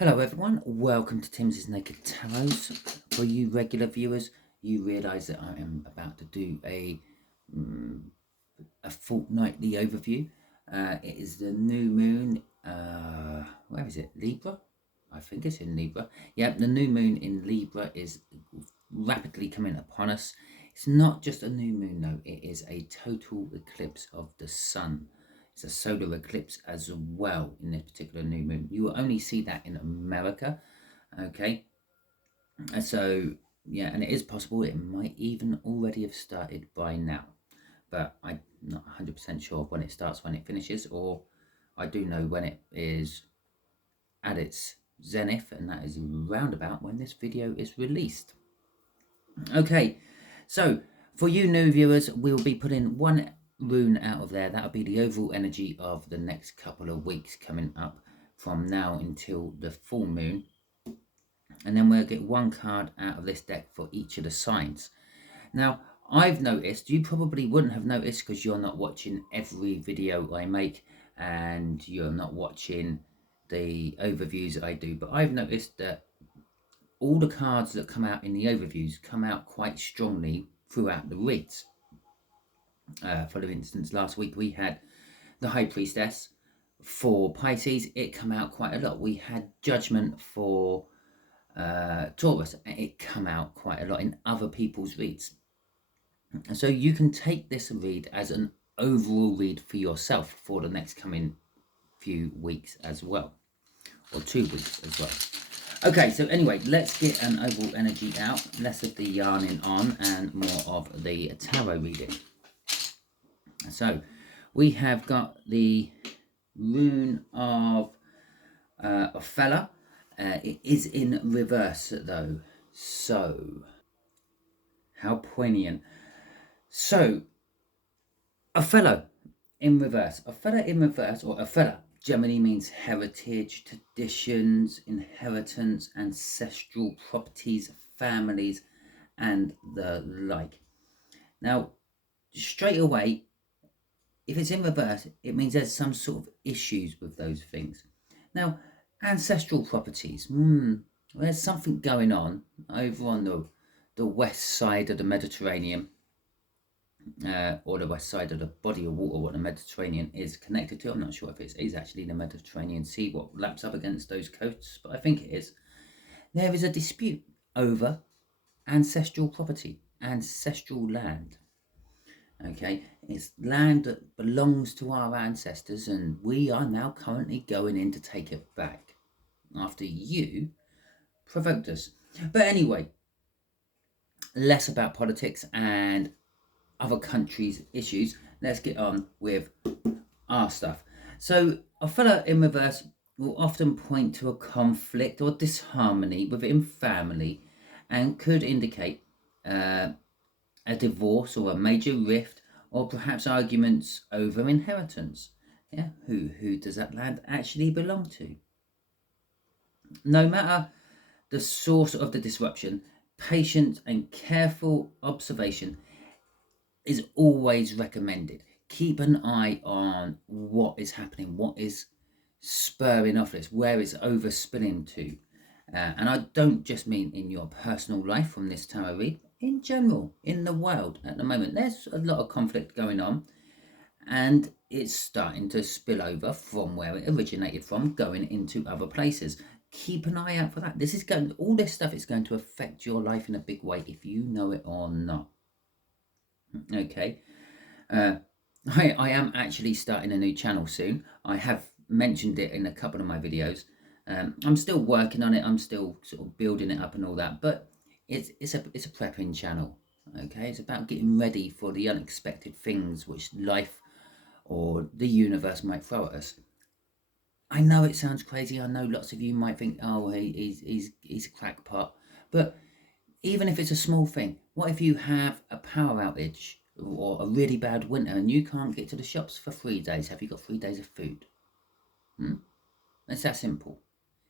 Hello everyone, welcome to Timsy Naked Tarot. For you regular viewers, you realise that I am about to do a fortnightly overview. It is the new moon, where is it, Libra? I think it's in Libra. Yeah, the new moon in Libra is rapidly coming upon us. It's not just a new moon though, it is a total eclipse of the sun. It's a solar eclipse as well in this particular new moon. You will only see that in America, okay? So, yeah, and it is possible it might even already have started by now. But I'm not 100% sure when it starts, when it finishes, or I do know when it is at its zenith, and that is roundabout when this video is released. Okay, so for you new viewers, we'll be putting one rune out of there. That'll be the overall energy of the next couple of weeks coming up from now until the full moon. And then we'll get one card out of this deck for each of the signs. Now, I've noticed, you probably wouldn't have noticed because you're not watching every video I make and you're not watching the overviews that I do, but I've noticed that all the cards that come out in the overviews come out quite strongly throughout the reads. For instance, last week we had the High Priestess for Pisces. It come out quite a lot. We had Judgment for Taurus. It come out quite a lot in other people's reads. So you can take this read as an overall read for yourself for the next coming few weeks as well, or 2 weeks as well. Okay, so anyway, let's get an overall energy out, less of the yarning on and more of the tarot reading. So we have got the rune of Ophelia. It is in reverse though, so how poignant. So Ophelia in reverse. Ophelia in reverse, or Ophelia generally means heritage, traditions, inheritance, ancestral properties, families, and the like. Now, straight away, if it's in reverse, it means there's some sort of issues with those things. Now, ancestral properties, there's something going on over on the west side of the Mediterranean. Or the west side of the body of water, what the Mediterranean is connected to. I'm not sure if it is actually the Mediterranean Sea, what laps up against those coasts, but I think it is. There is a dispute over ancestral property, ancestral land. Okay, it's land that belongs to our ancestors, and we are now currently going in to take it back after you provoked us. But anyway, less about politics and other countries' issues. Let's get on with our stuff. So Ophelia in reverse will often point to a conflict or disharmony within family and could indicate a divorce or a major rift, or perhaps arguments over inheritance. Yeah, who does that land actually belong to? No matter the source of the disruption, patient and careful observation is always recommended. Keep an eye on what is happening, what is spurring off this, where it's overspilling to. And I don't just mean in your personal life from this tarot read, in general, in the world at the moment. There's a lot of conflict going on, and it's starting to spill over from where it originated from, going into other places. Keep an eye out for that. All this stuff is going to affect your life in a big way if you know it or not. Okay, I am actually starting a new channel soon. I have mentioned it in a couple of my videos. I'm still working on it. I'm still sort of building it up and all that, but it's a prepping channel. Okay, it's about getting ready for the unexpected things which life or the universe might throw at us. I know it sounds crazy. I know lots of you might think, oh, he's a crackpot, but even if it's a small thing, what if you have a power outage or a really bad winter and you can't get to the shops for 3 days? Have you got 3 days of food? It's that simple.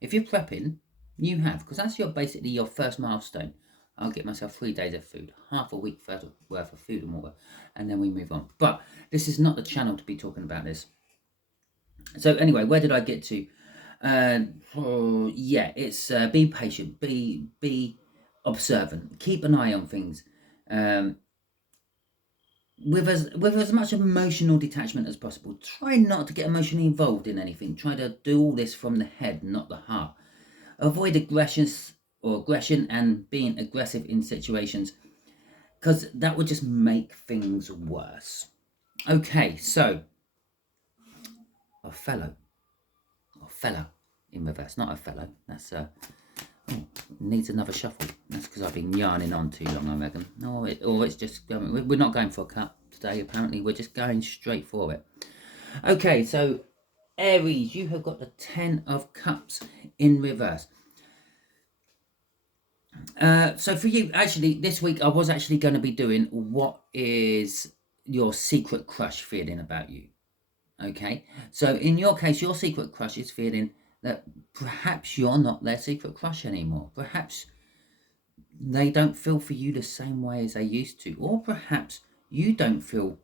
If you're prepping, you have, because that's basically your first milestone. I'll get myself 3 days of food, half a week worth of food and water, and then we move on. But this is not the channel to be talking about this. So anyway, where did I get to? Yeah, it's be patient, be observant, keep an eye on things. With as much emotional detachment as possible. Try not to get emotionally involved in anything. Try to do all this from the head, not the heart. Avoid aggression and being aggressive in situations, because that would just make things worse. Okay, so Othello, Othello in reverse, not Othello. That's needs another shuffle. That's because I've been yarning on too long, I reckon. Or it's just going. We're not going for a cut today. Apparently, we're just going straight for it. Okay, so Aries, you have got the 10 of Cups in reverse. So for you, actually, this week I was actually going to be doing what is your secret crush feeling about you. Okay, so in your case, your secret crush is feeling that perhaps you're not their secret crush anymore. Perhaps they don't feel for you the same way as they used to, or perhaps you don't feel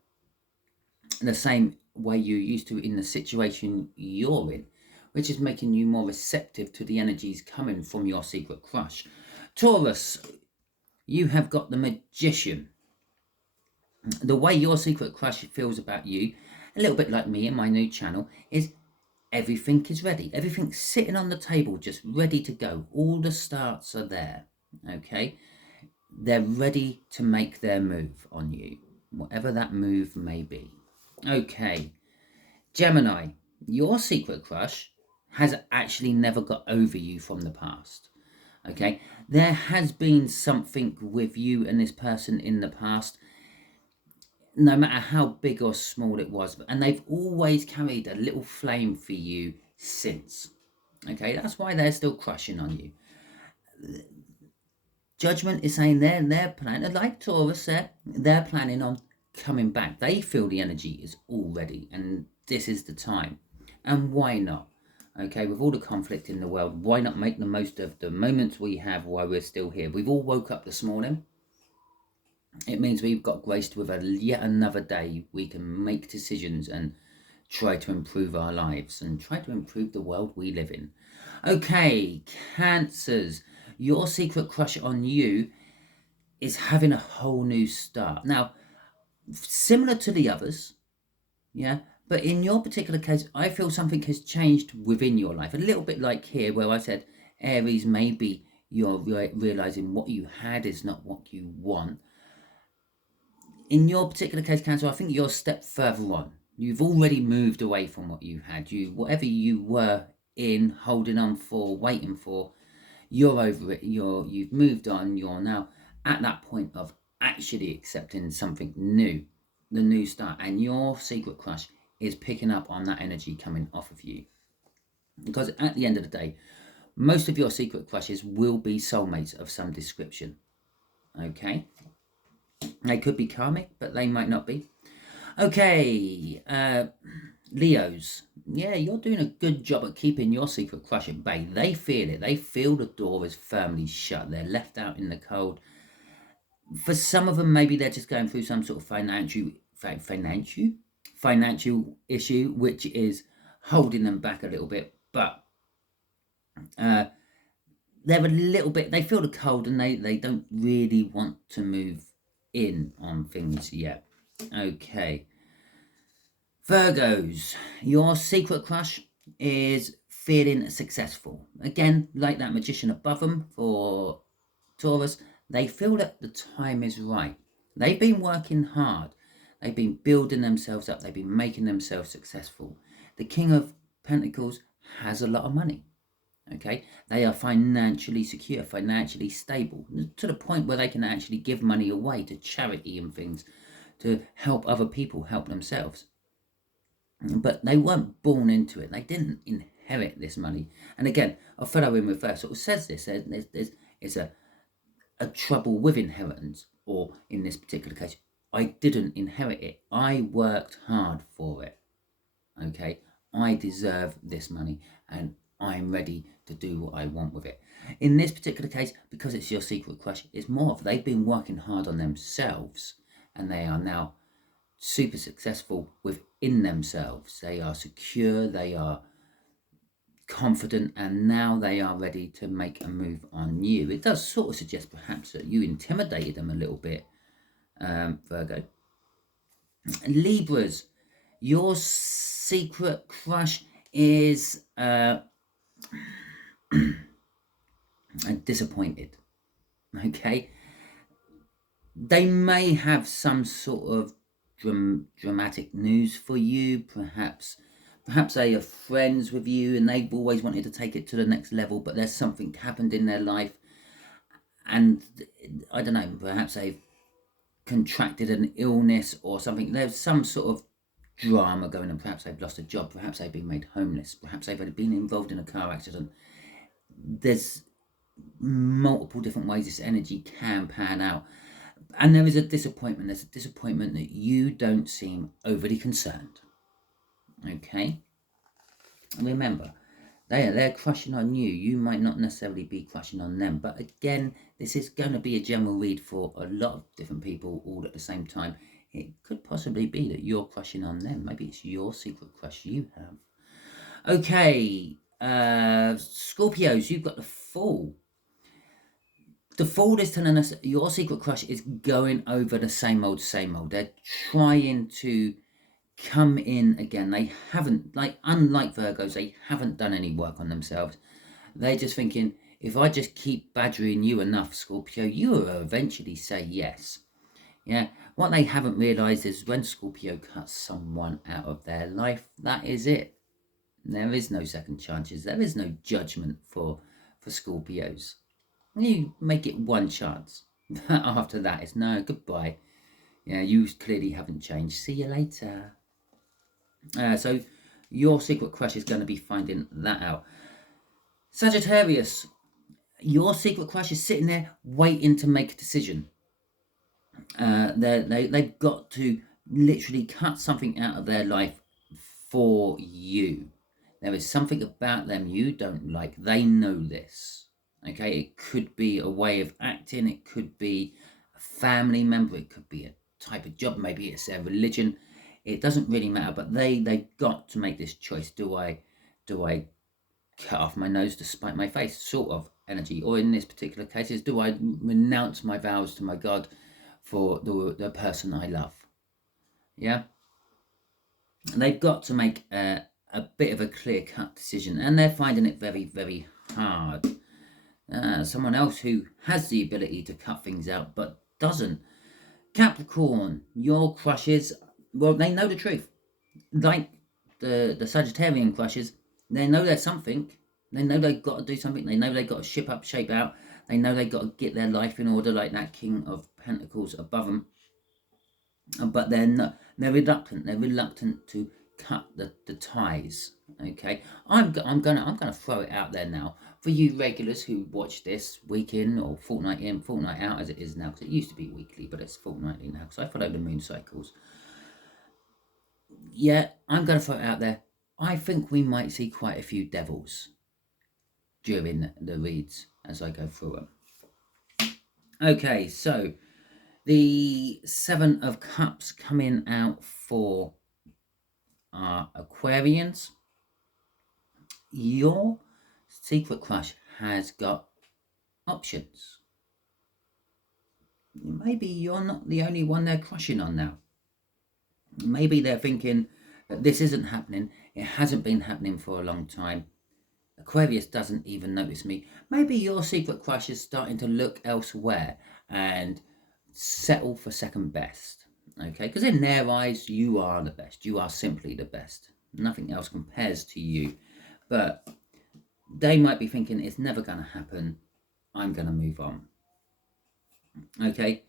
the same way you used to in the situation you're in, which is making you more receptive to the energies coming from your secret crush. Taurus, you have got the Magician. The way your secret crush feels about you, a little bit like me in my new channel, is everything is ready. Everything's sitting on the table, just ready to go. All the starts are there, okay? They're ready to make their move on you, whatever that move may be. Okay, Gemini, your secret crush has actually never got over you from the past. Okay, there has been something with you and this person in the past, no matter how big or small it was, and they've always carried a little flame for you since. Okay, that's why they're still crushing on you. Judgment is saying they're planning, like Taurus said, they're planning on coming back. They feel the energy is all ready, and this is the time. And why not? Okay, with all the conflict in the world, why not make the most of the moments we have while we're still here? We've all woke up this morning. It means we've got graced with yet another day. We can make decisions and try to improve our lives and try to improve the world we live in. Okay, Cancers, your secret crush on you is having a whole new start. Now, similar to the others, yeah, but in your particular case, I feel something has changed within your life. A little bit like here, where I said, Aries, maybe you're realizing what you had is not what you want. In your particular case, Cancer, I think you're a step further on. You've already moved away from what you had. Whatever you were in, holding on for, waiting for, you're over it. You've moved on. You're now at that point of actually accepting something new, the new start, and your secret crush is picking up on that energy coming off of you. Because at the end of the day, most of your secret crushes will be soulmates of some description. Okay, they could be karmic, but they might not be. Okay, Leos. Yeah, you're doing a good job at keeping your secret crush at bay. They feel it. They feel the door is firmly shut. They're left out in the cold. For some of them, maybe they're just going through some sort of financial issue, which is holding them back a little bit. But they're a little bit. They feel the cold, and they don't really want to move in on things yet. Okay. Virgos, your secret crush is feeling successful. Again, like that Magician above them for Taurus, they feel that the time is right. They've been working hard. They've been building themselves up. They've been making themselves successful. The King of Pentacles has a lot of money. Okay, they are financially secure, financially stable, to the point where they can actually give money away to charity and things to help other people help themselves. But they weren't born into it. They didn't inherit this money. And again, Othello in reverse sort of says this. It's a trouble with inheritance, or in this particular case, I didn't inherit it. I worked hard for it. Okay, I deserve this money, and I'm ready to do what I want with it. In this particular case, because it's your secret crush, it's more of they've been working hard on themselves, and they are now super successful within themselves. They are secure. They are confident, and now they are ready to make a move on you. It does sort of suggest perhaps that you intimidated them a little bit, Virgo. Libras, your secret crush is disappointed. Okay, they may have some sort of dramatic news for you. Perhaps they are friends with you and they've always wanted to take it to the next level, but there's something happened in their life, and I don't know, perhaps they've contracted an illness or something. There's some sort of drama going on. Perhaps they've lost a job, perhaps they've been made homeless, perhaps they've been involved in a car accident. There's multiple different ways this energy can pan out, and there is a disappointment. There's a disappointment that you don't seem overly concerned. Okay, remember, they're crushing on you. You might not necessarily be crushing on them, but again, this is going to be a general read for a lot of different people all at the same time. It could possibly be that you're crushing on them. Maybe it's your secret crush you have. Okay, Scorpios, you've got the Fool. The Fool is telling us your secret crush is going over the same old. They're trying to come in again. They haven't, unlike Virgos, they haven't done any work on themselves. They're just thinking, if I just keep badgering you enough, Scorpio, you will eventually say yes. Yeah, what they haven't realised is when Scorpio cuts someone out of their life, that is it. There is no second chances. There is no judgment for Scorpios. You make it one chance. After that, it's no, goodbye. Yeah, you clearly haven't changed. See you later. So your secret crush is going to be finding that out. Sagittarius, your secret crush is sitting there waiting to make a decision. They've got to literally cut something out of their life for you. There is something about them you don't like. They know this. Okay, it could be a way of acting. It could be a family member. It could be a type of job. Maybe it's their religion. It doesn't really matter. But they've got to make this choice. Do I cut off my nose to spite my face? Sort of energy. Or in this particular case, is do I renounce my vows to my God for the person I love? Yeah. They've got to make a bit of a clear-cut decision, and they're finding it very, very hard. Someone else who has the ability to cut things out but doesn't. Capricorn, your crushes, well, they know the truth. Like the Sagittarian crushes, they know there's something. They know they've got to do something. They know they've got to ship up, shape out. They know they've got to get their life in order, like that King of Pentacles above them. But they're reluctant. They're reluctant to cut the ties. Okay, I'm gonna throw it out there now for you regulars who watch this week in or fortnight in, fortnight out as it is now, because it used to be weekly, but it's fortnightly now because I follow the moon cycles. Yeah, I'm gonna throw it out there. I think we might see quite a few devils during the reads as I go through them. Okay, so the Seven of Cups coming out for our Aquarians. Your secret crush has got options. Maybe you're not the only one they're crushing on now. Maybe they're thinking that this isn't happening. It hasn't been happening for a long time. Aquarius doesn't even notice me. Maybe your secret crush is starting to look elsewhere and settle for second best. Okay, because in their eyes, you are the best. You are simply the best. Nothing else compares to you. But they might be thinking, it's never going to happen. I'm going to move on. Okay.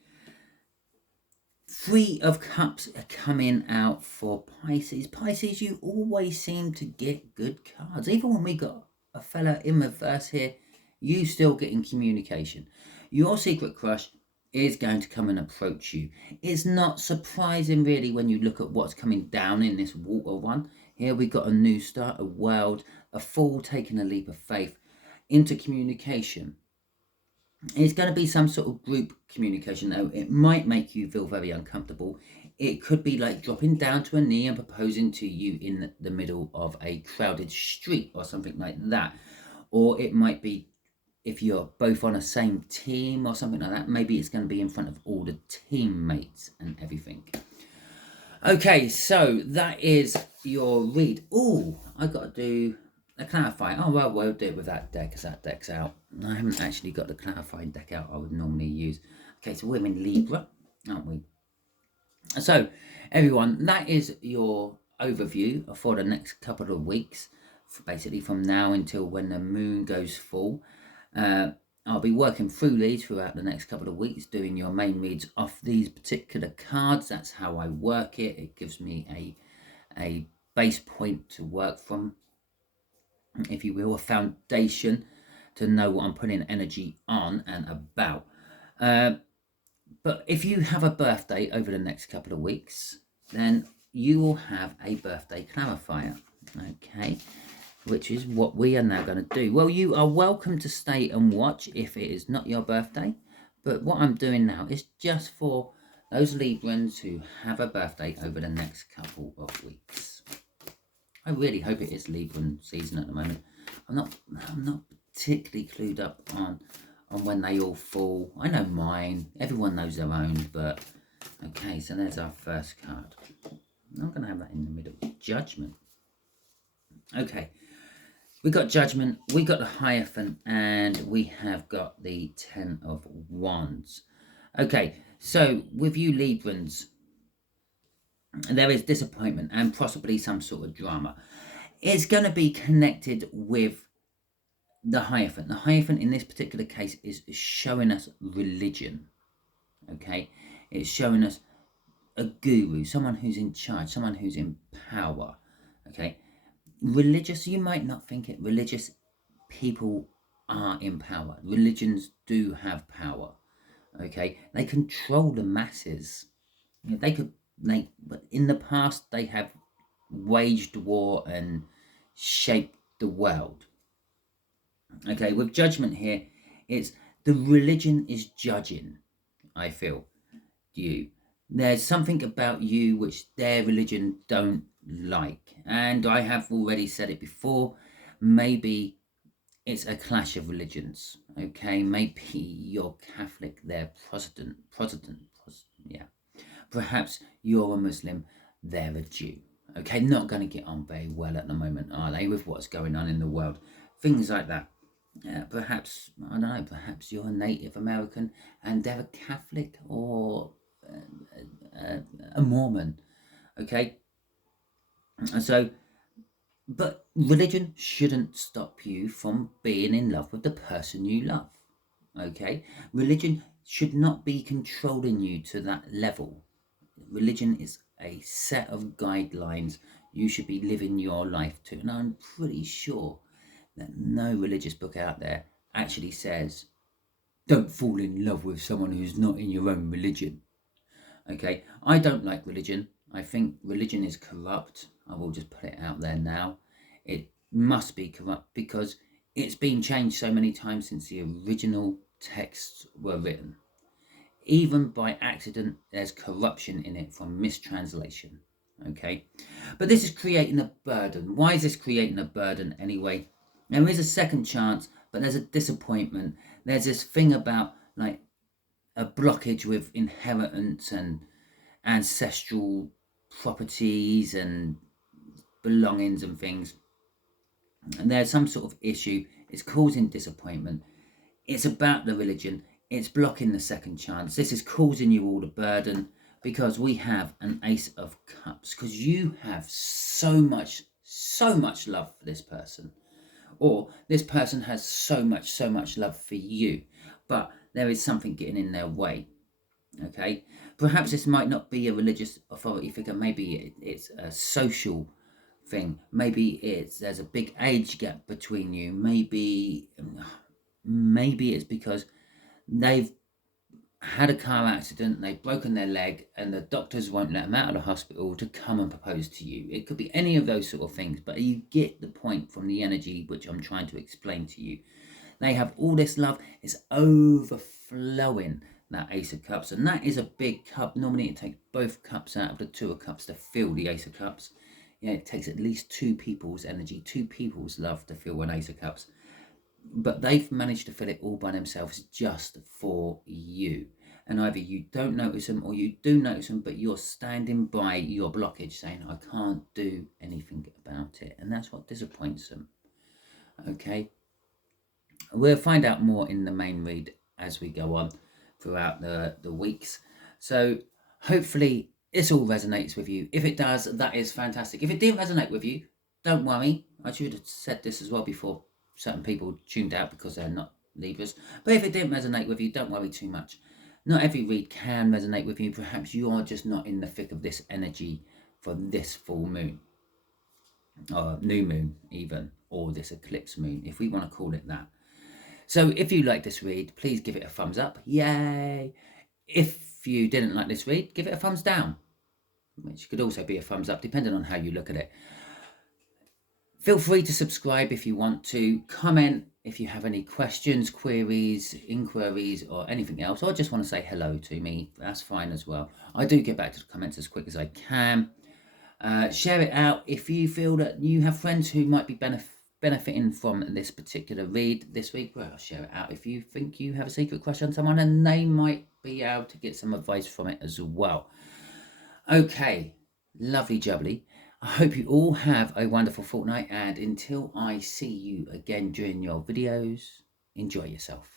Three of Cups are coming out for Pisces. Pisces, you always seem to get good cards. Even when we got a fella in reverse here, you still get in communication. Your secret crush is going to come and approach you. It's not surprising really when you look at what's coming down in this water one. Here we got a new start, a world, a Fool taking a leap of faith into communication. It's going to be some sort of group communication, though. It might make you feel very uncomfortable. it could be like dropping down to a knee and proposing to you in the middle of a crowded street or something like that. Or it might be, if you're both on the same team or something like that, maybe it's going to be in front of all the teammates and everything. Okay, so that is your read. Oh, I got to do a clarify. Oh, well, we'll do it with that deck, because that deck's out. I haven't actually got the clarifying deck out I would normally use. Okay, so we're in Libra, aren't we? So, everyone, that is your overview for the next couple of weeks, basically from now until when the moon goes full. I'll be working through these throughout the next couple of weeks, doing your main reads off these particular cards. That's how I work it. It gives me a base point to work from, if you will, a foundation to know what I'm putting energy on and about. But if you have a birthday over the next couple of weeks, then you will have a birthday clarifier, okay? Which is what we are now going to do. Well, you are welcome to stay and watch if it is not your birthday. But what I'm doing now is just for those Librans who have a birthday over the next couple of weeks. I really hope it is Libran season at the moment. I'm not particularly clued up on when they all fall. I know mine. Everyone knows their own. But okay, so there's our first card. I'm going to have that in the middle. Judgment. Okay. We got Judgment, we got the Hierophant, and we have got the Ten of Wands. Okay, so with you Librans, there is disappointment and possibly some sort of drama. It's going to be connected with the Hierophant. The Hierophant in this particular case is showing us religion. Okay, it's showing us a guru, someone who's in charge, someone who's in power. Okay. Religious, you might not think it, religious people are in power. Religions do have power, okay? They control the masses. But in the past, they have waged war and shaped the world. Okay, with Judgment here, it's the religion is judging, I feel, you. There's something about you which their religion don't like. And I have already said it before, maybe it's a clash of religions, okay? Maybe you're Catholic, they're Protestant, yeah. Perhaps you're a Muslim, they're a Jew, okay? Not going to get on very well at the moment, are they, with what's going on in the world? Things like that. Perhaps, I don't know, perhaps you're a Native American and they're a Catholic or a Mormon, okay? So, but religion shouldn't stop you from being in love with the person you love, okay? Religion should not be controlling you to that level. Religion is a set of guidelines you should be living your life to. And I'm pretty sure that no religious book out there actually says, don't fall in love with someone who's not in your own religion. Okay, I don't like religion. I think religion is corrupt. I will just put it out there now. It must be corrupt because it's been changed so many times since the original texts were written. Even by accident, there's corruption in it from mistranslation. Okay, but this is creating a burden. Why is this creating a burden anyway? There is a second chance, but there's a disappointment. There's this thing about like a blockage with inheritance and ancestral properties and belongings and things. And there's some sort of issue. It's causing disappointment. It's about the religion. It's blocking the second chance. This is causing you all the burden because we have an Ace of Cups. Because you have so much love for this person. Or this person has so much love for you. But there is something getting in their way. Okay? Perhaps this might not be a religious authority figure. Maybe it's a social thing. Maybe there's a big age gap between you. Maybe it's because they've had a car accident, they've broken their leg, and the doctors won't let them out of the hospital to come and propose to you. It could be any of those sort of things, but you get the point from the energy which I'm trying to explain to you. They have all this love, it's overflowing. that Ace of Cups, and that is a big cup. Normally it takes both cups out of the Two of Cups to fill the Ace of Cups. Yeah, it takes at least two people's energy, two people's love to fill an Ace of Cups. But they've managed to fill it all by themselves just for you. And either you don't notice them or you do notice them, but you're standing by your blockage saying, I can't do anything about it. And that's what disappoints them. Okay. We'll find out more in the main read as we go on throughout the weeks. So hopefully this all resonates with you. If it does, that is fantastic. If it didn't resonate with you, don't worry. I should have said this as well before certain people tuned out because they're not Libras. But if it didn't resonate with you, don't worry too much. Not every read can resonate with you. Perhaps you are just not in the thick of this energy for this full moon. Or new moon even. Or this eclipse moon, if we want to call it that. So if you like this read, please give it a thumbs up. Yay! If you didn't like this read, give it a thumbs down, which could also be a thumbs up, depending on how you look at it. Feel free to subscribe if you want to. Comment if you have any questions, queries, inquiries, or anything else, or just want to say hello to me. That's fine as well. I do get back to the comments as quick as I can. Share it out if you feel that you have friends who might be benefiting from this particular read this week. Well, share it out if you think you have a secret crush on someone and they might be able to get some advice from it as well. Okay, lovely jubbly. I hope you all have a wonderful fortnight, and until I see you again during your videos, enjoy yourself.